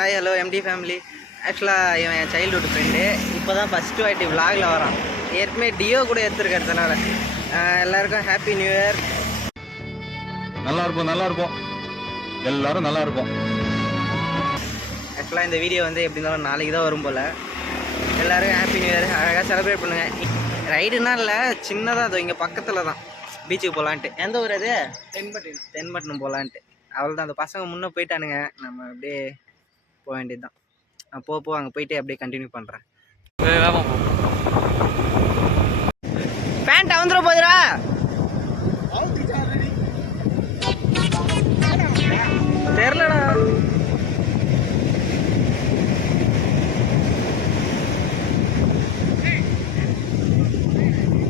Hi hello empty family. ஆக்சுவலாக இவன் என் childhood friend. இப்போ தான் ஃபஸ்ட்டு வாட்டி விலாகில் வரான். ஏற்கனவே டியோ கூட எடுத்துருக்கிறதுனால எல்லாருக்கும் ஹாப்பி நியூ இயர். நல்லா இருப்போம் எல்லாரும் நல்லா இருப்போம். ஆக்சுவலாக இந்த வீடியோ வந்து எப்படி இருந்தாலும் நாளைக்கு தான் வரும் போல். எல்லோரும் ஹாப்பி நியூ இயர் அழகாக செலிப்ரேட் பண்ணுங்கள். ரைடுனா இல்லை, சின்னதாக அது இங்கே பக்கத்தில் தான் பீச்சுக்கு போகலான்ட்டு. எந்த ஊர் அது? தென்பட்டினம் போகலான்ட்டு. அவ்வளோதான். அந்த பசங்க முன்னே போயிட்டானுங்க, நம்ம அப்படியே போக வேண்டியது தான். நான் போ அங்கே போயிட்டு அப்படியே கண்டினியூ பண்ணுறேன். பேண்ட் வந்துடும் போதுரா. தெரிலடா.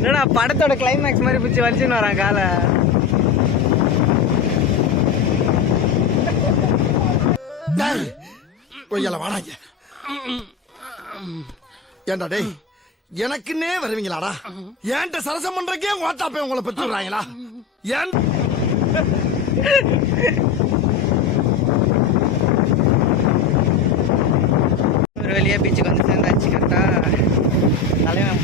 என்னடா படத்தோட கிளைமேக்ஸ் மாதிரி பிடிச்சி வலிச்சுன்னு வரான் காலை. வாடாங்க ஏண்டா டேய், எனக்குன்னே வருவீங்களாடா? ஏன்ட்ட சரசம் பண்றக்கே ஓட்டாப்பே உங்களை பெற்று விடுறாங்களா? ஏன் ஒரு வெளியே பீச்சுக்கு வந்து சேர்ந்தாச்சு. கரெக்டா தலைவன்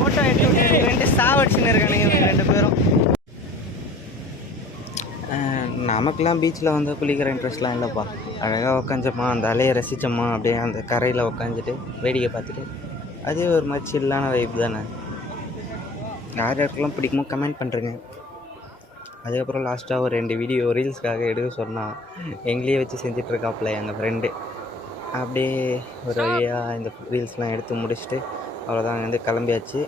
போட்டோ எடுத்து ரெண்டு சாவடிச்சுன்னு இருக்கானுங்க ரெண்டு பேரும். நமக்கெல்லாம் பீச்சில் வந்து குளிக்கிற இன்ட்ரெஸ்ட்லாம் இல்லைப்பா. அழகாக உக்காஞ்சோமா, அந்த அலையை ரசித்தோமா, அப்படியே அந்த கரையில் உக்காந்துட்டு வேடிக்கை பார்த்துட்டு அதே ஒரு மாதிரி சில்லான வைப் தானே. யார் யாருக்கெல்லாம் பிடிக்குமோ கமெண்ட் பண்ணுறேங்க. அதுக்கப்புறம் லாஸ்ட்டாக ஒரு 2 வீடியோ ரீல்ஸ்க்காக எடுக்க சொன்னால் எங்களையே வச்சு செஞ்சிட்ருக்காப்புல எங்கள் ஃப்ரெண்டு. அப்படியே ஒரு வழியாக இந்த ரீல்ஸ்லாம் எடுத்து முடிச்சுட்டு அவ்வளோதான், வந்து கிளம்பியாச்சு.